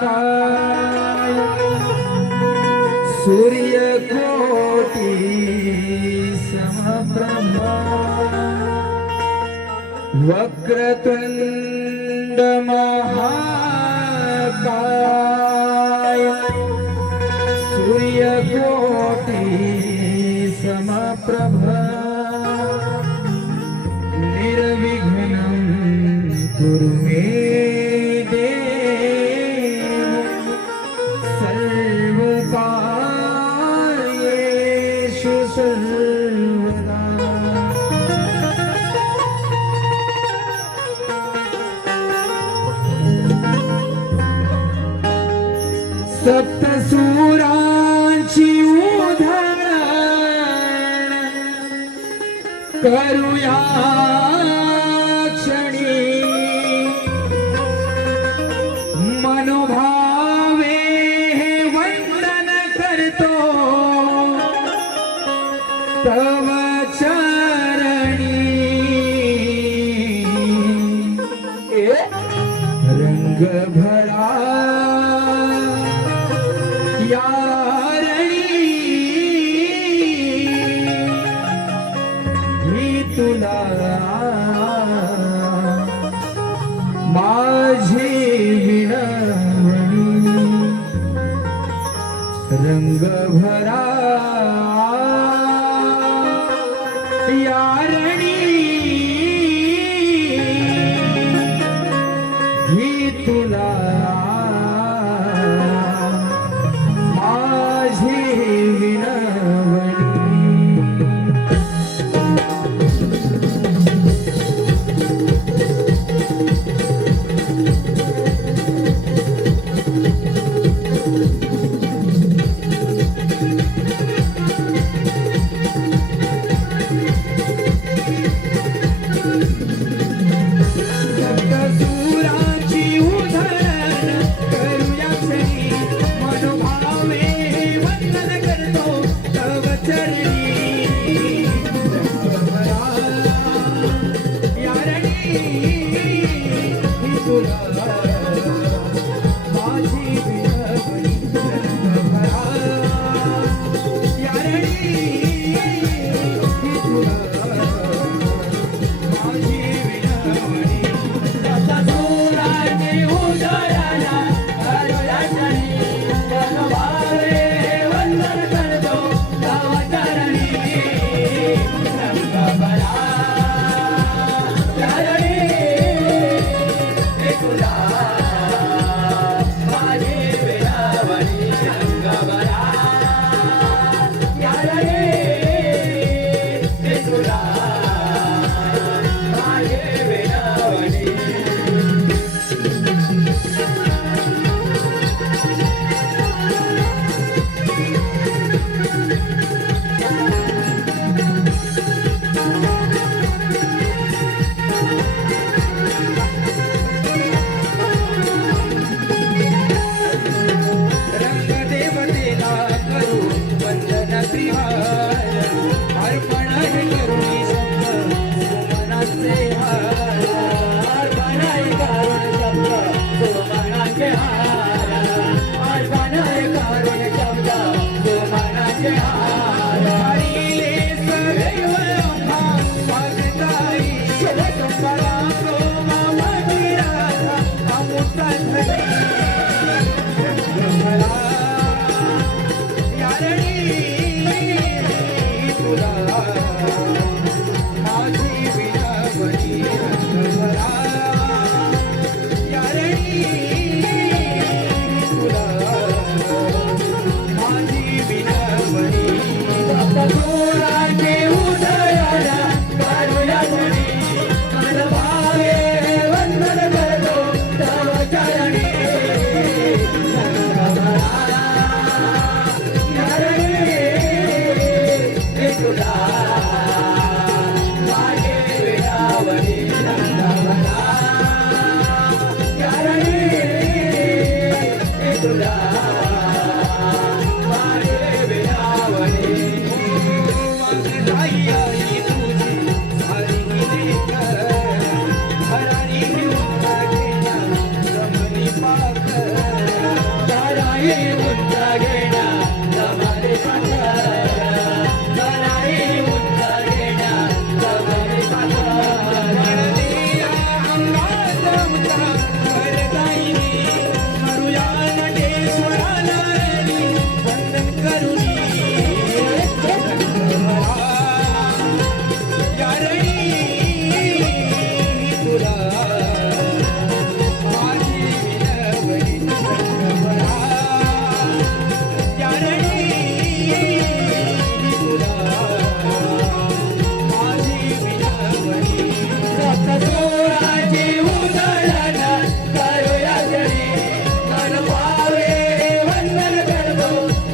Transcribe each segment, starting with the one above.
वक्रतुण्डमहाकाय सूर्यकोटि समब्रह्मा वक्रतु सर्वदा सप्तसूरांची उदाहरण करूया. जग भरा यारणी तुला माझे विनवणी रंग भरा यार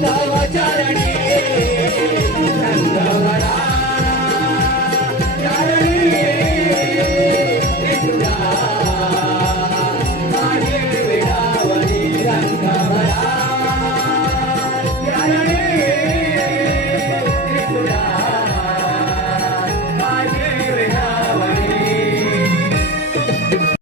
गावाच्या रणी.